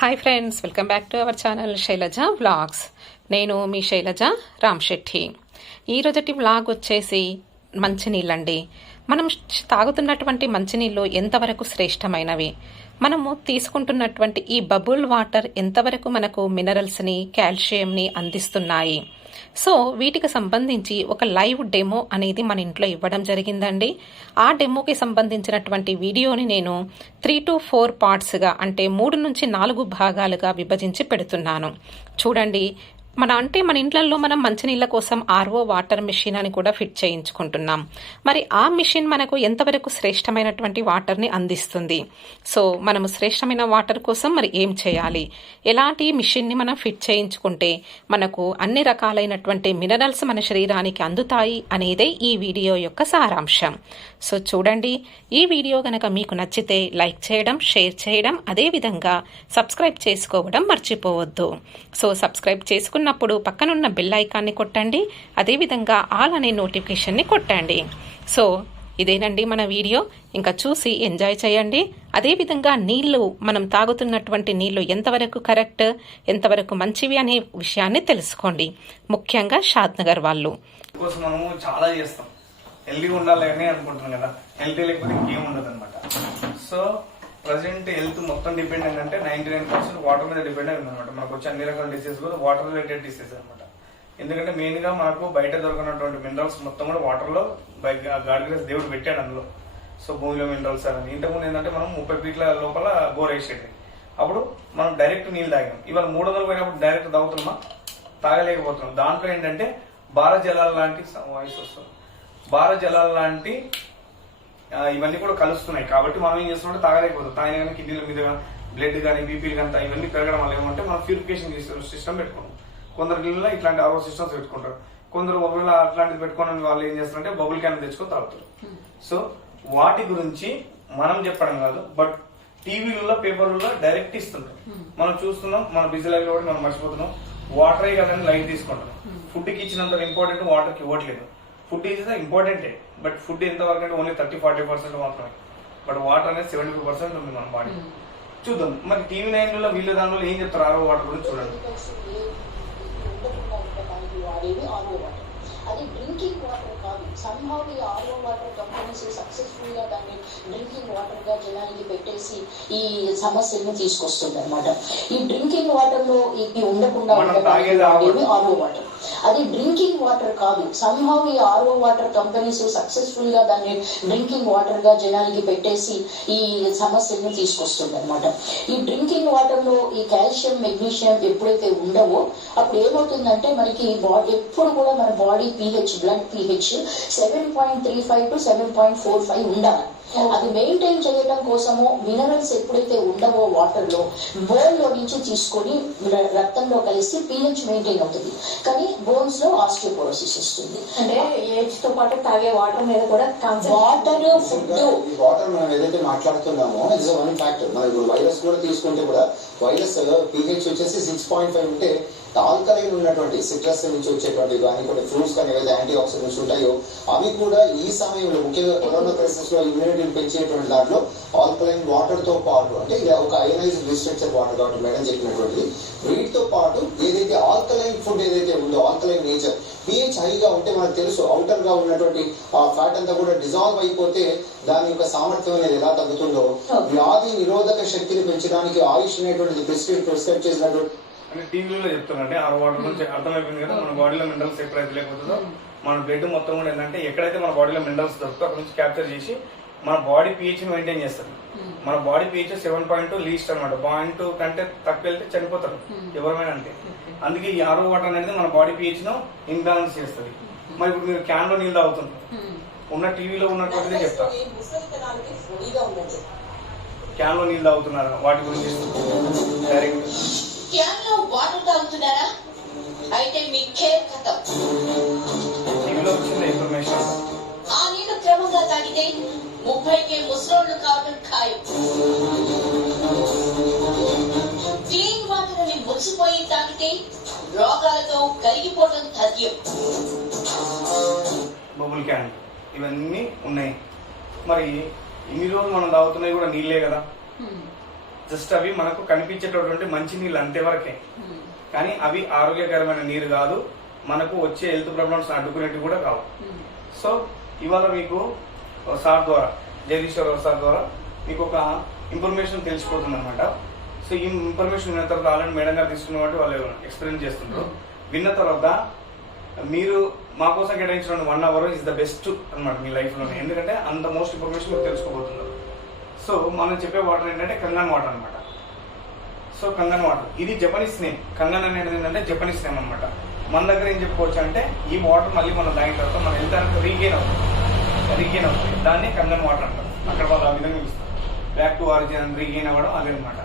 Hi friends, welcome back to our channel Shailaja vlogs. నేను మీ శైలజ రామ్శెట్టి. ఈరోజటి వ్లాగ్ వచ్చేసి మంచినీళ్ళండి. మనం తాగుతున్నటువంటి మంచినీళ్ళు ఎంతవరకు శ్రేష్టమైనవి, మనము తీసుకుంటున్నటువంటి ఈ బబుల్ వాటర్ ఎంతవరకు మనకు మినరల్స్ని, కాల్షియంని అందిస్తున్నాయి. సో వీటికి సంబంధించి ఒక లైవ్ డెమో అనేది మన ఇంట్లో ఇవ్వడం జరిగిందండి. ఆ డెమోకి సంబంధించినటువంటి వీడియోని నేను 3 to 4 పార్ట్స్గా, అంటే 3 నుంచి 4 భాగాలుగా విభజించి పెడుతున్నాను. చూడండి. మన ఇంట్లలో మనం మంచినీళ్ళ కోసం ఆర్ఓ వాటర్ మిషన్ అని కూడా ఫిట్ చేయించుకుంటున్నాం. మరి ఆ మిషన్ మనకు ఎంతవరకు శ్రేష్టమైనటువంటి వాటర్ని అందిస్తుంది? సో మనము శ్రేష్టమైన వాటర్ కోసం మరి ఏం చేయాలి, ఎలాంటి మిషన్ని మనం ఫిట్ చేయించుకుంటే మనకు అన్ని రకాలైనటువంటి మినరల్స్ మన శరీరానికి అందుతాయి అనేదే ఈ వీడియో యొక్క సారాంశం. సో చూడండి. ఈ వీడియో కనుక మీకు నచ్చితే లైక్ చేయడం, షేర్ చేయడం, అదేవిధంగా సబ్స్క్రైబ్ చేసుకోవడం మర్చిపోవద్దు. సో సబ్స్క్రైబ్ చేసుకున్నప్పుడు పక్కనున్న బెల్ ఐకాన్ని కొట్టండి, అదేవిధంగా ఆల్ అనే నోటిఫికేషన్ని కొట్టండి. సో ఇదేనండి మన వీడియో. ఇంకా చూసి ఎంజాయ్ చేయండి. అదేవిధంగా నీళ్లు, మనం తాగుతున్నటువంటి నీళ్లు ఎంతవరకు కరెక్ట్, ఎంతవరకు మంచివి అనే విషయాన్ని తెలుసుకోండి. ముఖ్యంగా షాద్నగర్ వాళ్ళు మనము చాలా చేస్తాం, హెల్దీ ఉండాలని అనుకుంటున్నాం కదా. హెల్తీ లేకపోతే ఇంకేం ఉండదు అనమాట. సో ప్రజెంట్ హెల్త్ మొత్తం డిపెండ్ ఏంటంటే 99% వాటర్ మీద డిపెండ్ అయింది అనమాట. మనకు వచ్చే అన్ని రకాల డిసీజ్ కూడా వాటర్ రిలేటెడ్ డిసీజ్ అనమాట. ఎందుకంటే మెయిన్ గా మనకు బయట దొరికినటువంటి మినరల్స్ మొత్తం కూడా వాటర్ లో గాడ్ దేవుడు పెట్టాడు అందులో. సో భూమిలో మినరల్స్ అని ఇంతకుముందు ఏంటంటే మనం 30 ఫీట్ల లోపల బోర్ వేసేది. అప్పుడు మనం డైరెక్ట్ నీళ్ళు తాగాం. ఇవాళ 300 పోయినప్పుడు డైరెక్ట్ తాగుతున్నామా? తాగలేకపోతున్నాం. దాంట్లో ఏంటంటే భార జలాలు లాంటి వాయిస్ వస్తుంది. భార జలాలు లాంటి ఇవన్నీ కూడా కలుస్తున్నాయి. కాబట్టి మనం ఏం చేస్తున్నామంటే తాగలేకపోతాం. తాగిన కానీ కిడ్నీల మీద బ్లడ్ కానీ బీపీలు కానీ ఇవన్నీ పెరగడం వల్ల ఏమంటే మనం ప్యూరిఫికేషన్ సిస్టమ్ పెట్టుకుంటాం. కొందరు నీళ్ళలో ఇట్లాంటి ఆరో సిస్టమ్స్ పెట్టుకుంటారు. కొందరు ఒకవేళ అట్లాంటిది పెట్టుకోవడానికి వాళ్ళు ఏం చేస్తారంటే బబుల్ క్యాన్ తెచ్చుకొని తాగుతారు. సో వాటి గురించి మనం చెప్పడం కాదు, బట్ టీవీలలో పేపర్లలో డైరెక్ట్ ఇస్తుంటాం. మనం చూస్తున్నాం, మన బిజీ లైఫ్ లో కూడా మనం మర్చిపోతున్నాం. వాటరే కదండి లైట్ తీసుకుంటాం. ఫుడ్ కి ఇచ్చినంత ఇంపార్టెంట్ వాటర్ కి ఇవ్వట్లేదు. ఫుడ్ ఈజ్ ఇంపార్టెంటే, బట్ ఫుడ్ ఎంత వరకు అంటే ఓన్లీ 30-40% మాత్రమే. బట్ వాటర్ అనేది 75% ఉంది మన బాడీ. చూద్దాం మరి టీవీ 9 లో వీళ్ళ దానిలో ఏం చెప్తారు ఆరో వాటర్ గురించి చూడండి. అది డ్రింకింగ్ వాటర్ కాదు. సమ్హౌ ఈ ఆర్ఓ వాటర్ కంపెనీస్ సక్సెస్ఫుల్ గా దాన్ని డ్రింకింగ్ వాటర్ గా జనానికి పెట్టేసి ఈ సమస్యలను తీసుకొస్తుంది అనమాట. ఈ డ్రింకింగ్ వాటర్ లో ఇది ఉండకుండా ఉండేవి ఆర్ఓ వాటర్. అది డ్రింకింగ్ వాటర్ కాదు. సమ్హౌ ఈ ఆర్ఓ వాటర్ కంపెనీస్ సక్సెస్ఫుల్ గా దాన్ని డ్రింకింగ్ వాటర్ గా జనానికి పెట్టేసి ఈ సమస్యలను తీసుకొస్తుంది అనమాట. ఈ డ్రింకింగ్ వాటర్ లో ఈ కాల్షియం, మెగ్నీషియం ఎప్పుడైతే ఉండవో అప్పుడు ఏమవుతుందంటే మనకి బాడీ ఎప్పుడు కూడా మన body pH, blood pH 7.35 to 7.45 ఉండాలి. అది మెయింటైన్ చేయడం కోసము మినరల్స్ ఎప్పుడైతే ఉండవో వాటర్ లో బోన్ లో నుంచి తీసుకొని రక్తంలో కలిసి pH మెయింటైన్ అవుతుంది. కానీ బోన్స్ లో ఆస్టియోపోరోసిస్ వస్తుంది. అంటే ఏజ్ తో పాటు తాగే వాటర్ మీద కూడా వాటర్, ఫుడ్. వాటర్ మనం ఏదైతే మాట్లాడుతున్నామో ఇట్స్ వన్ ఫ్యాక్టర్. మనం ఇప్పుడు వైరస్ కూడా తీసుకుంటే కూడా వైరస్ pH వచ్చేసి 6.5 ఉంటే ఆల్కలైన్ ఉన్నటువంటి సిట్రస్ నుంచి వచ్చేటువంటి కానీ కొన్ని ఫ్రూట్స్ కానీ ఏవైతే యాంటీ ఆక్సిడెంట్స్ ఉంటాయో అవి కూడా ఈ సమయంలో ముఖ్యంగా కరోనా క్రైసిస్ లో ఇమ్యూనిటీని పెంచేటువంటి దాంట్లో ఆల్కలైన్ వాటర్ తో పాటు, అంటే ఇది ఒక అయనైజ్డ్ రిస్ట్రక్చర్ వాటర్ కాబట్టి మేడం చెప్పినటువంటి వీటితో పాటు ఏదైతే ఆల్కలైన్ ఫుడ్ ఏదైతే ఉందో ఆల్కలైన్ నేచర్ pH హైగా ఉంటే మనకు తెలుసు అవుటర్ గా ఉన్నటువంటి ఆ ఫ్యాట్ అంతా కూడా డిజాల్వ్ అయిపోతే దాని యొక్క సామర్థ్యం అనేది ఎలా తగ్గుతుందో, వ్యాధి నిరోధక శక్తిని పెంచడానికి ఆయుష్ అనేటువంటిది ప్రిస్క్రైబ్ చేసినటువంటి అంటే టీవీలో చెప్తున్నారంటే ఆరో వాటర్ నుంచి అర్థమైపోయింది కదా. మన బాడీలో మినరల్స్ ఎప్పుడైతే లేకపోతుందో మన బ్లడ్ మొత్తం కూడా ఏంటంటే ఎక్కడైతే మన బాడీలో మినరల్స్ దొరుకుతుందో అక్కడ నుంచి క్యాప్చర్ చేసి మన బాడీ pH ని మెయింటైన్ చేస్తారు. మన బాడీ pH 7.2 లీస్ట్ అనమాట. 0.2 కంటే తక్కువ వెళ్తే చనిపోతారు ఎవరైనా అంటే. అందుకే ఈ ఆరో వాటర్ అనేది మన బాడీ pH ను ఇన్బ్యాలెన్స్ చేస్తుంది. మరి ఇప్పుడు మీరు క్యాన్ లో నీళ్ళు తాగుతున్నారు, ఉన్న టీవీలో ఉన్నటువంటిదే చెప్తారు. క్యాన్ లో నీళ్ళు తాగుతున్నారా వాటి గురించి డైరెక్ట్. క్యాన్ లో వాటర్ తాగుతున్నారా? అయితే మీ కేర్ ఖతం. టీవీలో వచ్చిన ఇన్ఫర్మేషన్ ఆ నీళ్లు క్రమంగా తాగితే 30కే ముసలోళ్ళు కావడం ఖాయం. క్లీన్ వాటర్ అని మురిసిపోయి తాగితే రోగాలతో కరిగిపోవడం తథ్యం. బబుల్ క్యాన్ ఇవన్నీ ఉన్నాయి. మరి ఇన్ని రోజులు మనం తాగుతున్నాయి కూడా నీళ్ళే కదా. జస్ట్ అవి మనకు కనిపించేటటువంటి మంచి నీళ్ళు అంతేవరకే, కానీ అవి ఆరోగ్యకరమైన నీరు కాదు, మనకు వచ్చే హెల్త్ ప్రాబ్లమ్స్ అడ్డుకునేవి కూడా కావు. సో ఇవాళ మీకు సార్ ద్వారా, జగదీశ్వరరావు సార్ ద్వారా మీకు ఒక ఇన్ఫర్మేషన్ తెలిసిపోతుంది అనమాట. సో ఈ ఇన్ఫర్మేషన్ విన్న తర్వాత ఆల్రెడీ మేడం గారు తీసుకున్న కాబట్టి వాళ్ళు ఎక్స్ప్లెయిన్ చేస్తున్నారు. విన్న తర్వాత మీరు మా కోసం కేటాయించిన 1 hour ఇస్ ద బెస్ట్ అనమాట మీ లైఫ్ లోనే, ఎందుకంటే అంత మోస్ట్ ఇన్ఫర్మేషన్ మీరు తెలుసుకోబోతున్నారు. సో మనం చెప్పే వాటర్ ఏంటంటే కంగన్ వాటర్ అనమాట. సో కంగన్ వాటర్ ఇది జపనీస్ నేమ్. కంగన్ అనేది ఏంటంటే జపనీస్ నేమ్ అనమాట. మన దగ్గర ఏం చెప్పుకోవచ్చు అంటే ఈ వాటర్ మళ్ళీ మనం తాగిన తర్వాత మన హెల్త్ అనేది రీగెయిన్ అవుతుంది. దాన్ని కంగన్ వాటర్ అంటారు. అక్కడ వాళ్ళు ఆ విధంగా ఇస్తారు, బ్యాక్ టు ఆరిజిన్ రీగెయిన్ అవ్వడం అదే అనమాట.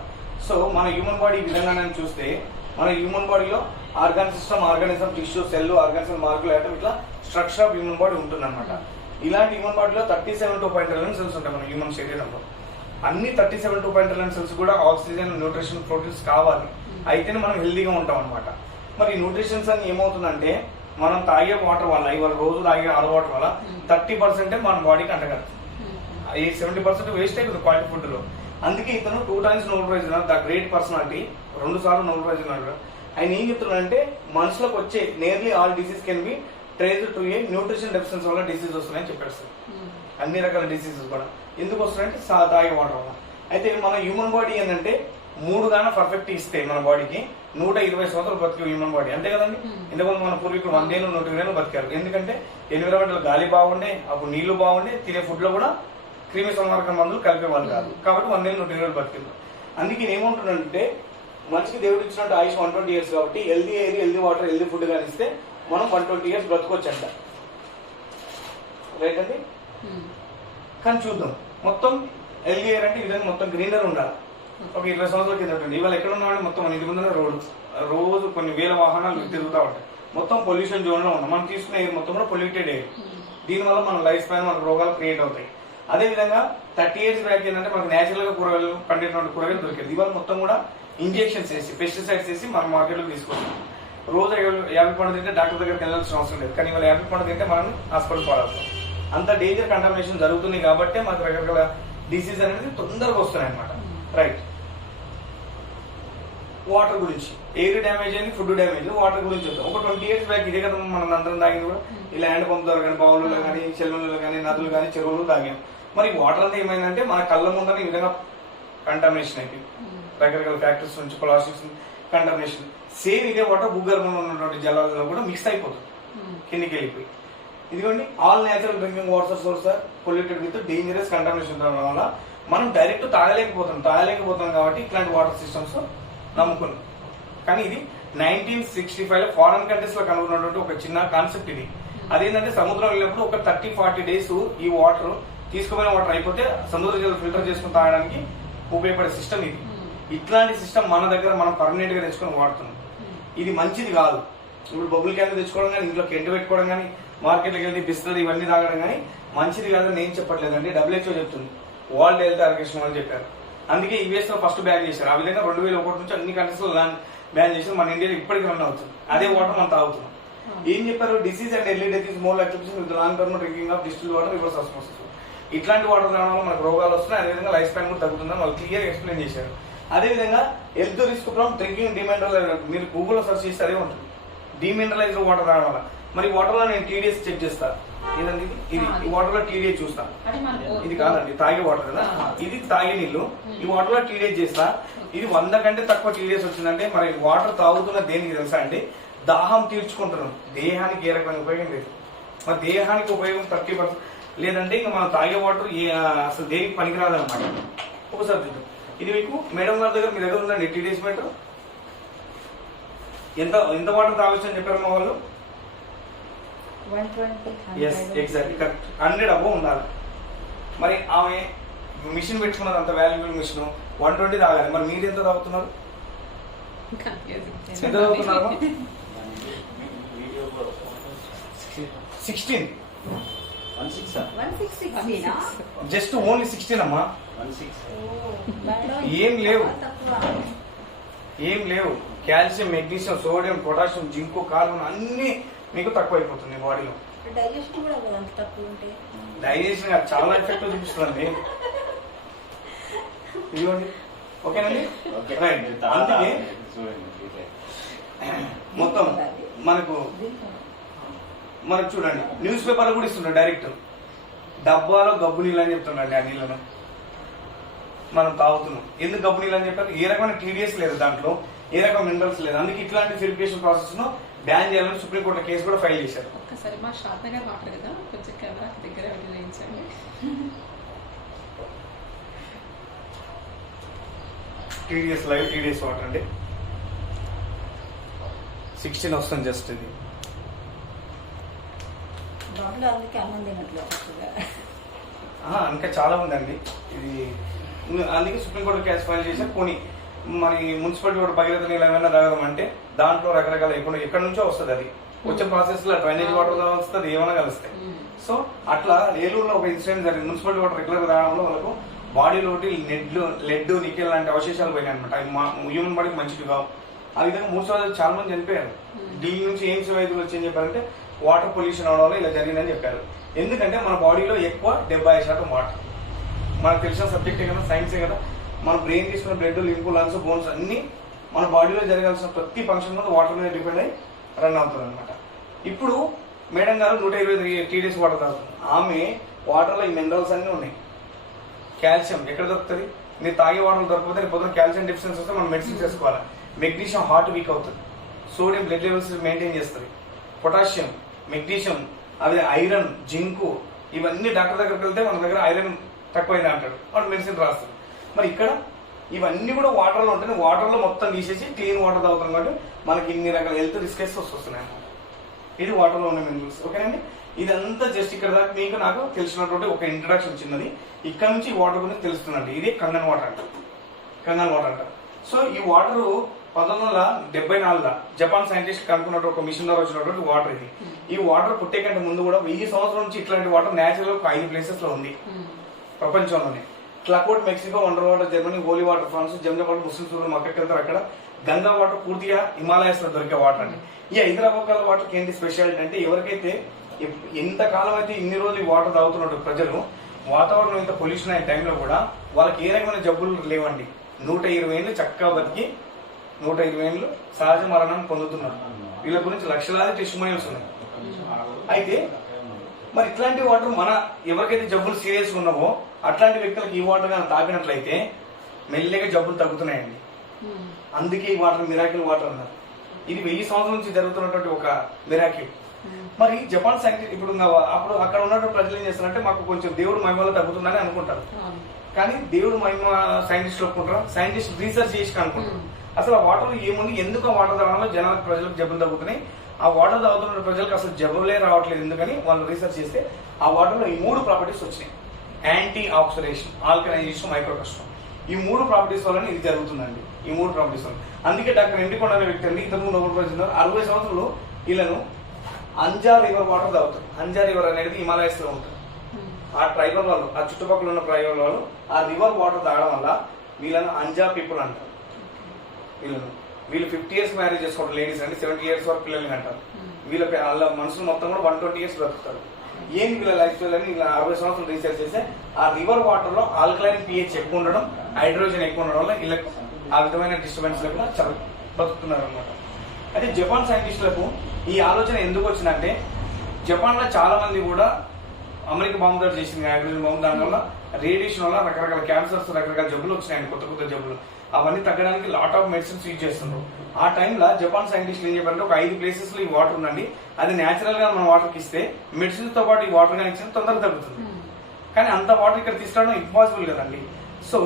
సో మన హ్యూమన్ బాడీ ఈ విధంగా చూస్తే మన హ్యూమన్ బాడీలో organ system, organism, tissue, cell, organism, మార్కులు ఐటమ్ ఇట్లా స్ట్రక్చర్ ఆఫ్ హ్యూమన్ బాడీ ఉంటుంది అనమాట. ఇలాంటి హ్యూమన్ బాడీలో 37.11 సెల్స్ ఉంటాయి మన హ్యూమన్ శరీరంలో. అన్ని 37.11 సెల్స్ కూడా ఆక్సిజన్, న్యూట్రిషన్, ప్రోటీన్స్ కావాలి, అయితేనే మనం హెల్దీగా ఉంటాం అనమాట. మరి న్యూట్రిషన్స్ అని ఏమవుతుందంటే మనం తాగే వాటర్ వల్ల, ఇవాళ రోజు తాగే అలవాటు వల్ల 30% మన బాడీకి అంటగడుతుంది. 70% వేస్ట్ అయిపోతుంది క్వాలిటీ ఫుడ్ లో. అందుకే ఇతను 2 times Nobel prize the great personality, 2 సార్లు నోబెల్ ప్రైజ్ ఉన్నాడు. ఆయన ఏం చెప్తున్నాడంటే మనుషులకు వచ్చే nearly all disease can be traced to A nutrition deficiency వల్ల డిసీజ్ వస్తున్నాయని చెప్పేస్తారు. అన్ని రకాల డిసీజెస్ కూడా ఎందుకు వస్తున్నాయంటే తాగే వాటర్ వల్ల. అయితే మన హ్యూమన్ బాడీ ఏంటంటే 3 గాన పర్ఫెక్ట్ ఇస్తే మన బాడీకి 120 సంవత్సరాలు బతికే హ్యూమన్ బాడీ, అంతే కదండి. ఇంతకుముందు మన పూర్వీకులు 100 ఏళ్ళు 120 ఏళ్ళు బతికారు. ఎందుకంటే ఎన్విరాన్మెంటల్ గాలి బాగుండే, అప్పుడు నీళ్లు బాగుండే, తినే ఫుడ్ లో కూడా క్రిమి సంహారక మందులు కలిపేవాళ్ళు కాదు, కాబట్టి 100 ఏళ్ళు 120 ఏళ్ళు బతికారు. అందుకే ఏముంటుందంటే మనిషికి దేవుడు ఇచ్చినట్టు ఆయుష్ 120 years కాబట్టి healthy air, healthy water, healthy food కానీ ఇస్తే మనం 120 years బ్రతకొచ్చు అంట. రైట్ అండి. కానీ చూద్దాం, మొత్తం హెల్దీ ఎయిర్ అంటే ఈ విధంగా మొత్తం గ్రీనర్ ఉండాలి. ఒక 20 సంవత్సరాల కింద ఉంటుంది. ఇవాళ ఎక్కడ ఉన్నామంటే మొత్తం మన ఇంటి ముందున్న రోడ్డు, రోజు కొన్ని వేల వాహనాలు తిరుగుతూ ఉంటాయి. మొత్తం పొల్యూషన్ జోన్ లో ఉన్నాం. మనం తీసుకునే ఎయిర్ మొత్తం కూడా పొల్యూటెడ్ ఎయిర్. దీనివల్ల మన లైఫ్ స్పాన్, మన రోగాలు క్రియేట్ అవుతాయి. అదే విధంగా 30 years బ్యాక్ ఏంటంటే మనకు నేచురల్ గా కూరగాయలు పండేటువంటి కూరగాయలు దొరికేది. ఇవాళ మొత్తం కూడా ఇంజెక్షన్స్ వేసి, పెస్టిసైడ్స్ వేసి మన మార్కెట్ లో తీసుకొస్తాం. రోజు 50 పండు తింటే డాక్టర్ దగ్గరికి వెళ్ళాల్సిన అవసరం లేదు, కానీ ఇవాళ 50 పండు తింటే మనం హాస్పిటల్ పాలవుతాం. అంత డేంజర్ కంటామినేషన్ జరుగుతుంది కాబట్టి మనకు రకరకాల డిసీజ్ అనేది తొందరగా వస్తున్నాయి అనమాట. రైట్. వాటర్ గురించి, ఎయిర్ డ్యామేజ్ అయింది, ఫుడ్ డ్యామేజ్, వాటర్ గురించి వద్దాం. ఒక 20 years బ్యాక్ ఇదే కదా మనం అందరం తాగింది కూడా, ఈ ల్యాండ్ పంప్ ద్వారా కానీ, బావులలో కానీ, చెరువులలో కానీ, నదులు కానీ, చెరువులు తాగాం. మరి వాటర్ అంతా ఏమైందంటే మన కళ్ళ ముందర ఈ విధంగా కంటామినేషన్ అయిపోయింది. రకరకాల ఫ్యాక్టరీస్ నుంచి ప్లాస్టిక్స్ కంటామినేషన్. సేమ్ ఇదే వాటర్ భూగర్భంలో ఉన్నటువంటి జలాలలో కూడా మిక్స్ అయిపోతుంది, కిందికి వెళ్ళిపోయి. ఇదిగోండి, all natural drinking water source are polluted with dangerous contamination వల్ల మనం డైరెక్ట్ తాగలేకపోతాం కాబట్టి ఇట్లాంటి వాటర్ సిస్టమ్స్ నమ్ముకున్నాం. కానీ ఇది 1965లో ఫారెన్ కంట్రీస్ లో కనుగొన్నటువంటి ఒక చిన్న కాన్సెప్ట్ ఇది. అదేంటంటే సముద్రం వెళ్ళినప్పుడు ఒక 30-40 days ఈ వాటర్ తీసుకుపోయిన వాటర్ అయిపోతే సముద్ర జలం ఫిల్టర్ చేసుకుని తాగడానికి ఉపయోగపడే సిస్టమ్ ఇది. ఇట్లాంటి సిస్టమ్ మన దగ్గర మనం పర్మనెంట్ గా తెచ్చుకొని వాడుతున్నాం. ఇది మంచిది కాదు. ఇప్పుడు బబుల్ క్యాన్ తెచ్చుకోవడం కానీ, ఇంట్లో కెంట్ పెట్టుకోవడం కానీ, మార్కెట్కి వెళ్ళి బిస్లరీ ఇవన్నీ తాగడం కానీ మంచిది కాదని నేను చెప్పట్లేదండి, WHO చెప్తుంది, వరల్డ్ హెల్త్ ఆర్గనైజేషన్ వాళ్ళు చెప్పారు. అందుకే యుఎస్ లో ఫస్ట్ బ్యాన్ చేశారు. ఆ విధంగా 2001 నుంచి అన్ని కంట్రీస్ లో బ్యాన్ చేసి మన ఇండియాలో ఇప్పటికీ రన్ అవుతుంది. అదే వాటర్ మనం తాగుతున్నాం. ఏం చెప్పారు? Disease and early death is more likely with long term drinking of distilled water, reverse osmosis. ఇట్లాంటి వాటర్ తాగడం వల్ల మనకు రోగాలు వస్తున్నాయి, అదేవిధంగా లైఫ్ స్పాన్ కూడా తగ్గుతుందని వాళ్ళు క్లియర్ ఎక్స్ప్లెయిన్ చేశారు. అదేవిధంగా హెల్త్ రిస్క్ ఫ్రమ్ డ్రింకింగ్ డిమినరలైజ్, మీరు గూగుల్లో సర్చ్ చేస్తే అదే ఉంటుంది, డిమినరలైజ్డ్ వాటర్ తాగడం వల్ల. మరి వాటర్ లో నేను TDS చెక్ చేస్తాను. ఏదండి ఇది? ఈ వాటర్ లో TDS చూస్తాను. ఇది కాదండి, తాగే వాటర్ కదా, ఇది తాగే నీళ్లు. ఈ వాటర్ లో TDS చేస్తా. ఇది 100 కంటే తక్కువ TDS వచ్చిందంటే మరి వాటర్ తాగుతున్న దేనికి తెలుసా అండి? దాహం తీర్చుకుంటున్నాం. దేహానికి ఏ రకమైన ఉపయోగం లేదు. మరి దేహానికి ఉపయోగం 30% లేదంటే ఇంకా మనం తాగే వాటర్ అసలు దేనికి పనికిరాదు అనమాట. ఒకసారి చూద్దాం. ఇది మీకు మేడం గారి దగ్గర, మీ దగ్గర ఉందండి TDS మీటర్. ఎంత వాటర్ తాగొచ్చు అని చెప్పారు మా వాళ్ళు? 120. Exactly correct. 100 అబోవ్ ఉండాలి. మరి ఆమె మిషన్ పెట్టుకున్నది, అంత వాల్యుబుల్ మిషన్, 120 తాగాలి. మరి మీరు ఎంత తాగుతున్నారు? ఎంత తాగుతున్నారు? 16. జస్ట్ ఓన్లీ 16 అమ్మా. ఏం లేవు. Calcium, magnesium, sodium, potassium, zinc, carbon అన్ని మీకు తక్కువ అయిపోతుంది బాడీలో. డైజెషన్ చాలా ఎఫెక్ట్ చూపిస్తుందండి. ఇదిగోండి ఓకేనండి రైట్. అందుకే మొత్తం మనకు చూడండి న్యూస్ పేపర్లో కూడా ఇస్తుంటారు డైరెక్ట్ డబ్బాలో గబ్బు నీళ్ళు అని చెప్తుండండి. ఆ నీళ్ళను మనం తాగుతున్నాం. ఎందుకు గబ్బు నీళ్ళు అని చెప్పారు? ఏ రకమైన టీడీఎస్ లేదు దాంట్లో, ఏ రకమైన మినరల్స్ లేదు. అందుకే ఇట్లాంటి ప్యూరిఫికేషన్ ప్రాసెస్ ను బ్యాన్ చేయాలని సుప్రీంకోర్టులో కేసు కూడా ఫైల్ చేశారు. ఒక్కసారి మా షాప్ దగ్గర వాటర్ కదా, కొంచెం కెమెరాకి దగ్గర చేయించండి. టీడీఎస్ లైవ్ టీడీఎస్ వాటర్ అండి 16 వస్తుంది జస్ట్ ఇది. ఇంకా చాలా ఉందండి ఇది. అందుకే సుప్రీంకోర్టు కేసు ఫైల్ చేశారు. కొన్ని మరి మున్సిపాలిటీ కూడా భగీరథ నీళ్ళు ఏమైనా తాగడం అంటే దాంట్లో రకరకాల ఎక్కడి నుంచో వస్తుంది. అది వచ్చే ప్రాసెస్ లో డ్రైనేజ్ వాటర్ వస్తుంది, ఏమైనా కలుస్తాయి. సో అట్లా ఏలూరులో ఒక ఇన్సిడెంట్ జరిగింది. మున్సిపాలిటీ వాటర్ రెగ్యులర్ తాగడంలో వాళ్ళకు బాడీలో లెడ్ నికెల్ లాంటి అవశేషాలు పోయినాయి అనమాట. అవి హ్యూమన్ బాడీకి మంచిది కావు. ఆ విధంగా 3 సంవత్సరాలు చాలా మంది చనిపోయారు. దీని నుంచి ఏం వైద్యులు వచ్చి ఏం చెప్పారంటే వాటర్ పొల్యూషన్ అవడం వల్ల ఇలా జరిగిందని చెప్పారు. ఎందుకంటే మన బాడీలో ఎక్కువ 70% వాటర్. మనకు తెలిసిన సబ్జెక్టే కదా, సైన్సే కదా. మన బ్రెయిన్ తీసుకున్న బ్లడ్, లింపు, లంగ్స్, బోన్స్ అన్ని మన బాడీలో జరగాల్సిన ప్రతి ఫంక్షన్ మీద వాటర్ మీద డిపెండ్ అయ్యి రన్ అవుతుంది అనమాట. ఇప్పుడు మేడం గారు 123 టీడీఎస్ వాటర్ తాగుతుంది. ఆమె వాటర్లో ఈ మినరల్స్ అన్ని ఉన్నాయి. కాల్షియం ఎక్కడ దొరుకుతుంది? మీరు తాగే వాటర్ దొరకకపోతే పొద్దున కాల్షియం డెఫిషియన్సీ వస్తే మనం మెడిసిన్ చేసుకోవాలి. మెగ్నీషియం హార్ట్ వీక్ అవుతుంది. సోడియం బ్లడ్ లెవెల్స్ మెయింటైన్ చేస్తుంది. పొటాషియం, మెగ్నీషియం, అదే ఐరన్, జింకు, ఇవన్నీ డాక్టర్ దగ్గరికి వెళ్తే మన దగ్గర ఐరన్ తక్కువైంది అంటాడు, వాడు మెడిసిన్ రాస్తాడు. మరి ఇక్కడ ఇవన్నీ కూడా వాటర్లో ఉంటుంది. వాటర్లో మొత్తం తీసేసి క్లీన్ వాటర్ తాగుతాం కాబట్టి మనకి ఇన్ని రకాల హెల్త్ రిస్కెస్ వస్తున్నాయి అన్నమాట. ఇది వాటర్లో ఉన్న మినరల్స్. ఓకేనండి, ఇదంతా జస్ట్ ఇక్కడ దాకా మీకు నాకు తెలిసినటువంటి ఒక ఇంట్రడక్షన్ చిన్నది. ఇక్కడ నుంచి ఈ వాటర్ గురించి తెలుస్తుందండి. ఇది కంగన్ వాటర్ అంటారు. కంగన్ వాటర్ అంటారు. సో ఈ వాటర్ 1974 జపాన్ సైంటిస్ట్ కనుక్కున్నట్టు ఒక మిషన్ ద్వారా వచ్చినటువంటి వాటర్ ఇది. ఈ వాటర్ పుట్టే కంటే ముందు కూడా 1000 సంవత్సరాల నుంచి ఇట్లాంటి వాటర్ నేచురల్ ఒక 5 ప్లేసెస్ లో ఉంది ప్రపంచంలోనే. క్లకోట్ Mexico, wonder water Germany, holy water France, Jamuna water Muslim సూర్యులు అక్కడికి వెళ్తారు. అక్కడ గంగా వాటర్ పూర్తిగా హిమాలయస్ లో దొరికే వాటర్ అండి. ఈ 5 రకాల వాటర్కి ఏంటి స్పెషాలిటీ అంటే, ఎవరికైతే ఎంతకాలం అయితే ఇన్ని రోజులు ఈ వాటర్ తాగుతున్నట్టు ప్రజలు, వాతావరణం ఇంత పొల్యూషన్ అయిన టైంలో కూడా వాళ్ళకి ఏ రకమైన జబ్బులు లేవండి. 120 ఏళ్ళు చక్కగా బతికి 120 ఏళ్ళు సహజ మరణాన్ని పొందుతున్నారు. వీళ్ళ గురించి లక్షలాది టెస్టిమోనియల్స్ ఉన్నాయి. అయితే మరి ఇట్లాంటి వాటర్ మన ఎవరికైతే జబ్బులు సీరియస్ ఉన్నావో అట్లాంటి వ్యక్తులకు ఈ వాటర్ కానీ తాగినట్లయితే మెల్లగా జబ్బులు తగ్గుతున్నాయండి. అందుకే ఈ వాటర్ మిరాకిల్ వాటర్ అన్నారు. ఇది 1000 సంవత్సరాల నుంచి జరుగుతున్నటువంటి ఒక మిరాకిల్. మరి జపాన్ సైంటిస్ట్ ఇప్పుడు అప్పుడు అక్కడ ఉన్నటువంటి ప్రజలు ఏం చేస్తారంటే, మాకు కొంచెం దేవుడు మహిమలో తగ్గుతుందని అనుకుంటారు. కానీ దేవుడు మహిమ సైంటిస్టులు ఒప్పుకుంటారు, సైంటిస్ట్ రీసెర్చ్ చేసి అనుకుంటారు. అసలు ఆ వాటర్ ఏముంది, ఎందుకు ఆ వాటర్ తాగడంలో జనాలకు ప్రజలకు జబ్బులు తగ్గుతున్నాయి, ఆ వాటర్ తాగుతున్న ప్రజలకు అసలు జబ్బులే రావట్లేదు ఎందుకని వాళ్ళు రీసెర్చ్ చేస్తే ఆ వాటర్ లో ఈ 3 ప్రాపర్టీస్ వచ్చినాయి. యాంటీ ఆక్సిడేషన్, ఆల్కలైజేషన్, మైక్రోకస్టం. ఈ 3 ప్రాపర్టీస్ వల్ల ఇది జరుగుతుందండి. ఈ 3 ప్రాపర్టీస్ వల్ల. అందుకే డాక్టర్ ఎండికొండ అనే వ్యక్తి అండి, ఇంతకు నోబెల్ ప్రైజ్ ఉన్నారు. 60 సంవత్సరాలు వీళ్ళను అంజా రివర్ వాటర్ తాగుతారు. అంజా రివర్ అనేది హిమాలయస్ లో ఉంటుంది. ఆ ట్రైబల్ వాళ్ళు, ఆ చుట్టుపక్కల ఉన్న ట్రైబల్ వాళ్ళు ఆ రివర్ వాటర్ తాగడం వల్ల వీళ్ళను అంజా పీపుల్ అంటారు. వీళ్ళు 50 years మ్యారేజ్ చేసుకుంటారు లేడీస్ అండి, 70 years వరకు పిల్లల్ని అంటారు. వాళ్ళ మనుషులు మొత్తం కూడా 120 years బ్రతుకుతారు. ఏంటి వీళ్ళ లైఫ్ స్టైల్ అని ఇలా 60 సంవత్సరాలు రీసెర్చ్ చేస్తే ఆ రివర్ వాటర్ లో ఆల్కలైన్ pH ఎక్కువ ఉండడం, హైడ్రోజన్ ఎక్కువ ఉండడం వల్ల వీళ్ళకి ఆ విధమైన డిస్టర్బెన్స్ లేకుండా చాలా బతుకుతున్నారు అనమాట. అయితే జపాన్ సైంటిస్టులకు ఈ ఆలోచన ఎందుకు వచ్చిందంటే, జపాన్ లో చాలా మంది కూడా అమెరికా బాంబు దాడి చేసింది, హైడ్రోజన్ బాంబు, దానివల్ల రేడియేషన్ వల్ల రకరకాల క్యాన్సర్స్, రకరకాల జబ్బులు వచ్చినాయండి, కొత్త జబ్బులు. అవన్నీ తగ్గడానికి లాట్ ఆఫ్ మెడిసిన్స్ యూజ్ చేస్తున్నారు. ఆ టైంలో జపాన్ సైంటిస్టులు ఏం చెప్పారంటే, ఒక 5 ప్లేసెస్ లో ఈ వాటర్ ఉందండి, అది నేచురల్ గా మనం వాటర్కి ఇస్తే మెడిసిన్స్ తో పాటు ఈ వాటర్ కానీ ఇచ్చిన తొందరగా తగ్గుతుంది. కానీ అంత వాటర్ ఇక్కడ తీసుకురావడం ఇంపాసిబుల్ కదండి. సో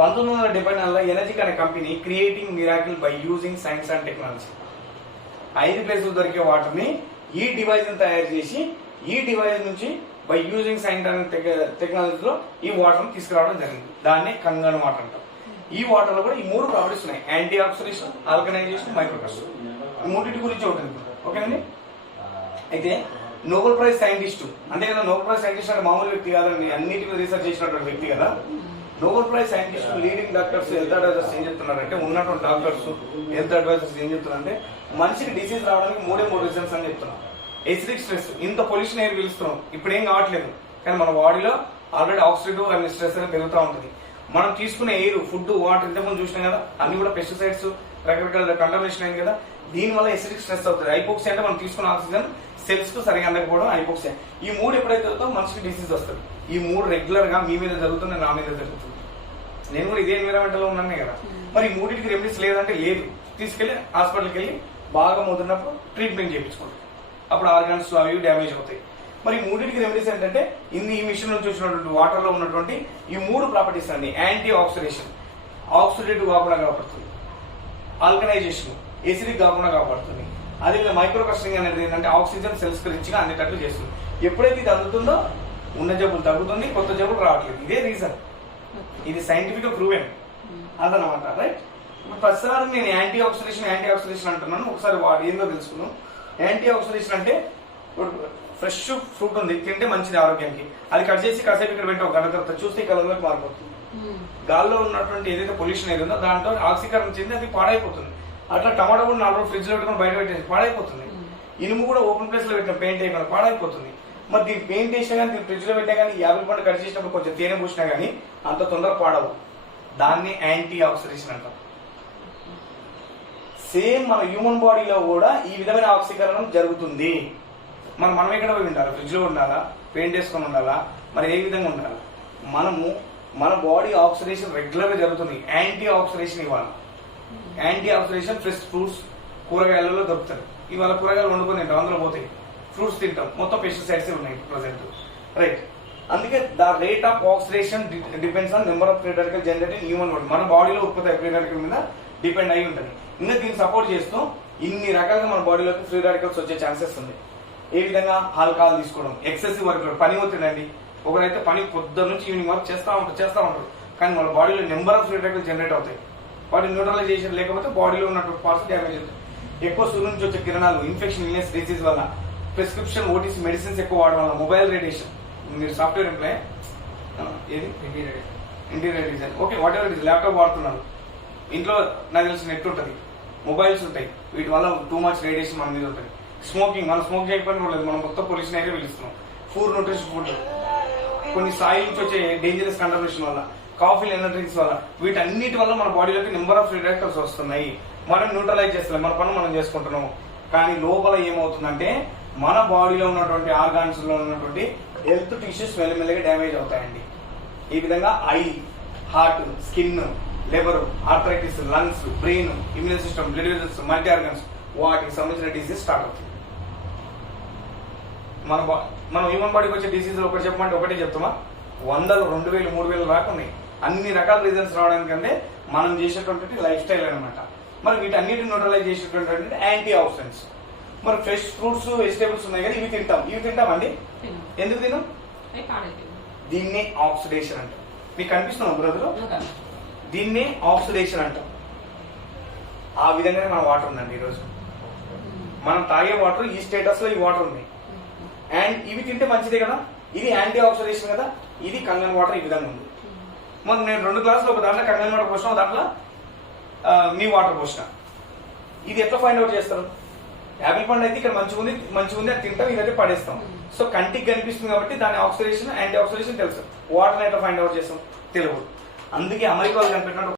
1974 ఎనర్జిక్ అనే company creating miracle by using science and technology 5 ప్లేసులు దొరికే వాటర్ ని ఈ డివైజ్ ని తయారు చేసి, ఈ డివైజ్ నుంచి బై యూజింగ్ సైన్స్ అండ్ టెక్నాలజీలో ఈ వాటర్ ని తీసుకురావడం జరిగింది. దాన్నే కంగన్ వాటర్ అంటారు. ఈ వాటర్ లో కూడా ఈ 3 ప్రాపర్టీస్ ఉన్నాయి: యాంటీ ఆక్సిడేషన్, ఆల్కలైజేషన్, మైక్రోకస్టం. ఈ 3 గురించి ఉంటుంది. ఓకేనండి. అయితే నోబెల్ ప్రైజ్ సైంటిస్ట్ అంతే కదా, నోబెల్ ప్రైజ్ సైంటిస్ట్ అంటే మామూలు వ్యక్తి కాదండి, అన్నిటికీ రీసెర్చ్ చేసినటువంటి వ్యక్తి కదా. Nobel prize scientist, leading doctors, health advisors ఏం చెప్తున్నారంటే, ఉన్నటువంటి డాక్టర్స్, హెల్త్ అడ్వైజర్స్ ఏం చెప్తున్నారంటే, మనిషికి డిసీజ్ రావడానికి 3 రీజన్స్ అని చెప్తున్నారు. ఎసిడిక్ స్ట్రెస్, ఇంత పొల్యూషన్ ఎయిర్ పీలుస్తున్నాం, ఇప్పుడు ఏం కావట్లేదు, కానీ మన బాడీలో ఆల్రెడీ ఆక్సిడేటివ్ అండ్ స్ట్రెస్ అనేది పెరుగుతూ ఉంటుంది. మనం తీసుకునే ఎయిర్, ఫుడ్, వాటర్ ఇంతకుముందు చూసినాం కదా, అన్ని కూడా పెస్టిసైడ్స్ రకరకాల కంటామినేషన్ అయింది కదా, దీని వల్ల ఎసిడిక్ స్ట్రెస్ అవుతుంది. హైపోక్సీ అంటే మనం తీసుకున్న ఆక్సిజన్ సెల్స్ కు సరిగా అందకపోవడం హైపోక్సీ. ఈ 3 ఎప్పుడైతే అవుతుందో మనిషికి డిసీజ్ వస్తుంది. ఈ 3 రెగ్యులర్ గా మీ మీద జరుగుతుంది, నా మీద జరుగుతుంది. నేను కూడా ఇదే ఎన్విరాన్మెంట్ లో ఉన్నానే కదా. మరి ఈ 3టికి రెమెడీస్ లేదంటే లేదు, తీసుకెళ్లి హాస్పిటల్కి వెళ్ళి బాగా ముదిరినప్పుడు ట్రీట్మెంట్ చేయించుకోండి. అప్పుడు ఆర్గాన్స్ అవి డ్యామేజ్ అవుతాయి. మరి 3టికి రెమెడీస్ ఏంటంటే ఈ మిషన్ నుంచి వచ్చినటువంటి వాటర్ లో ఉన్నటువంటి ఈ 3 ప్రాపర్టీస్ అండి. యాంటీ ఆక్సిడేషన్, ఆక్సిడేటివ్ కాకుండా కాపాడుతుంది. ఆల్కనైజేషన్, ఎసిడిక్ కాకుండా కాపాడుతుంది. అదే మైక్రో క్లస్టరింగ్ అనేది ఏంటంటే ఆక్సిజన్ సెల్స్ రిచ్ గా అందేటట్లు చేస్తుంది. ఎప్పుడైతే ఇది అందుతుందో ఉన్న జబ్బులు తగ్గుతుంది, కొత్త జబ్బులు రావట్లేదు. ఇదే రీజన్, ఇది సైంటిఫిక్ ప్రూవెన్ అదనమాట. రైట్, ఇప్పుడు ప్రతిసారి నేను యాంటీ ఆక్సిడేషన్ అంటున్నాను. ఒకసారి వాడు ఏందో తెలుసుకున్నాం. యాంటీ ఆక్సిడేషన్ అంటే ఫ్రెష్ ఫ్రూట్ ఉంది, తింటే మంచిది ఆరోగ్యానికి. అది కట్ చేసి కాసేపు ఇక్కడ పెట్టి ఒక గంట తర్వాత చూస్తే కలర్లోకి మారిపోతుంది. గాల్లో ఉన్నటువంటి ఏదైతే పొల్యూషన్ ఏది ఉందో దాంట్లో ఆక్సీకరణ చెంది అది పాడైపోతుంది. అట్లా టమాటా కూడా 4 రోజులు ఫ్రిడ్జ్ లో పెట్టుకుని బయట పెట్టేసి పాడైపోతుంది. ఇనుము కూడా ఓపెన్ ప్లేస్ లో పెట్టిన పెయింట్ అయిపోయిన పాడైపోతుంది. మరి దీన్ని పెయింట్ చేసినా కానీ, దీన్ని ఫ్రిడ్జ్ లో పెట్టినా కానీ, యాపిల్ పండు కట్ చేసినప్పుడు కొంచెం తేనె పూసినా కానీ అంత తొందరగా పాడవు. దాన్ని యాంటీ ఆక్సిడేషన్ అంటాం. సేమ్ మన హ్యూమన్ బాడీలో కూడా ఈ విధమైన ఆక్సీకరణం జరుగుతుంది. మనం ఎక్కడ పోయి ఉండాలి? ఫ్రిడ్జ్ లో ఉండాలా, పెయింట్ వేసుకొని ఉండాలా, మరి ఏ విధంగా ఉండాలి? మన బాడీ ఆక్సిడేషన్ రెగ్యులర్ గా జరుగుతుంది. యాంటీ ఆక్సిడేషన్ ఇవ్వాలి. యాంటీ ఆక్సిడేషన్ ఫ్రెష్ ఫ్రూట్స్, కూరగాయలలో దొరుకుతాయి. ఇవాళ కూరగాయలు వండుకొని తింటాం, అందులో పోతాయి. ఫ్రూట్స్ తింటాం, మొత్తం పెస్టిసైడ్స్ ఉన్నాయి ప్రజెంట్. రైట్, అందుకే the rate of oxidation depends on number of free radical generated human body. మన బాడీలో ఉత్పత్తి ఫ్రీ రాడికల్ మీద డిపెండ్ అయి ఉంటుంది. ఇంకా దీన్ని సపోర్ట్ చేస్తూ ఇన్ని రకాలుగా మన బాడీలోకి ఫ్రీ రాడికల్స్ వచ్చే ఛాన్సెస్ ఉంది. ఏ విధంగా? ఆల్కహాల్ తీసుకోవడం, ఎక్సెసివ్ వర్క్ లోడ్, పని ఒత్తిడి. ఒకరైతే పని పొద్దున్న నుంచి ఈవినింగ్ వరకు చేస్తూ ఉంటారు, కానీ వాళ్ళ బాడీలో number of free radicals generate అవుతాయి. వాటి న్యూట్రలైజేషన్ లేకపోతే బాడీలో ఉన్నటువంటి పార్ట్స్ డ్యామేజ్ అవుతాయి. ఎక్కువ సూర్యుల నుంచి వచ్చే కిరణాలు, ఇన్ఫెక్షన్, ఇల్నెస్, డిసీజ్ వల్ల, ప్రిస్క్రిప్షన్ ఓటీసీ మెడిసిన్స్ ఎక్కువ వాడడం వల్ల, మొబైల్ రేడియేషన్. మీరు సాఫ్ట్వేర్ ఎంప్లాయ్, ఏది interior design, okay, what ever it, laptop వాడుతున్నారు, ఇంట్లో నాకు తెలిసి నెట్ ఉంటుంది, మొబైల్స్ ఉంటాయి, వీటి వల్ల టూ మచ్ రేడియేషన్ మన మీద ఉంటుంది. స్మోకింగ్, మనం స్మోక్ చేయకపోయినా కూడా లేదు, మనం మొత్తం పొల్యూషన్ అయితే పిలుస్తున్నాం. పూర్ న్యూట్రిషన్ ఫుడ్, కొన్ని సాయిల్ నుంచి వచ్చే డేంజరస్ కంటామినేషన్ వల్ల, కాఫీ, ఎనర్జీస్ వల్ల, వీటన్నిటి వల్ల మన బాడీలోకి నెంబర్ ఆఫ్ ఫ్రీ రాడికల్స్ వస్తున్నాయి. మనం న్యూట్రలైజ్ చేస్తున్నాం, మన పనులు మనం చేసుకుంటున్నాము. కానీ లోపల ఏమవుతుందంటే మన బాడీలో ఉన్నటువంటి ఆర్గాన్స్ లో ఉన్నటువంటి హెల్త్ టిష్యూస్ మెల్లమెల్లగా డ్యామేజ్ అవుతాయండి. ఈ విధంగా I, heart, skin, liver, arthritis, lungs, brain, immune system, blood vessels, multi organs, వాటికి సంబంధించిన డిసీజ్ స్టార్ట్ అవుతుంది. మనం హ్యూమన్ బాడీకి వచ్చే డిసీజ్ ఒకటి చెప్పమంటే ఒకటే చెప్తామా? 100, 2000, 3000 దాకా ఉన్నాయి. అన్ని రకాల రీజన్స్ రావడానికంటే మనం చేసేటువంటి లైఫ్ స్టైల్ అనమాట. మరి వీటన్నిటిని న్యూట్రలైజ్ చేసేటువంటి యాంటీ ఆక్సిడెంట్స్. మరి ఫ్రెష్ ఫ్రూట్స్, వెజిటేబుల్స్ ఉన్నాయి కదా, ఇవి తింటామండి. ఎందుకు తినం? దీన్నే ఆక్సిడేషన్ అంటాం. మీకు కనిపిస్తున్నాం బ్రదర్, దీన్నే ఆక్సిడేషన్ అంటాం. ఆ విధంగానే మన వాటర్ ఉందండి. ఈరోజు మనం తాగే వాటర్ ఈ స్టేటస్ లో ఈ వాటర్ ఉంది. అండ్ ఇవి తింటే మంచిదే కదా, ఇది యాంటీ ఆక్సిడేషన్ కదా, ఇది కంగన్ వాటర్ ఈ విధంగా ఉంది. మరి నేను 2 గ్లాసులు ఒక దాంట్లో కంగన్ వాటర్ పోసిన, దాంట్లో మీ వాటర్ పోసిన, ఇది ఎట్లా ఫైండ్ అవుట్ చేస్తారు? యాపిల్ పండు అయితే ఇక్కడ మంచిగా ఉంది అది తింటాం, ఇదైతే పడేస్తాం. సో కంటికి కనిపిస్తుంది కాబట్టి దాని ఆక్సిడేషన్, యాంటీ ఆక్సిడేషన్ తెలుసు. వాటర్ ఎట్లా ఫైండ్ అవుట్ చేస్తాం? తెలియదు. అందుకే అమెరికాలో కనిపెట్టినట్టు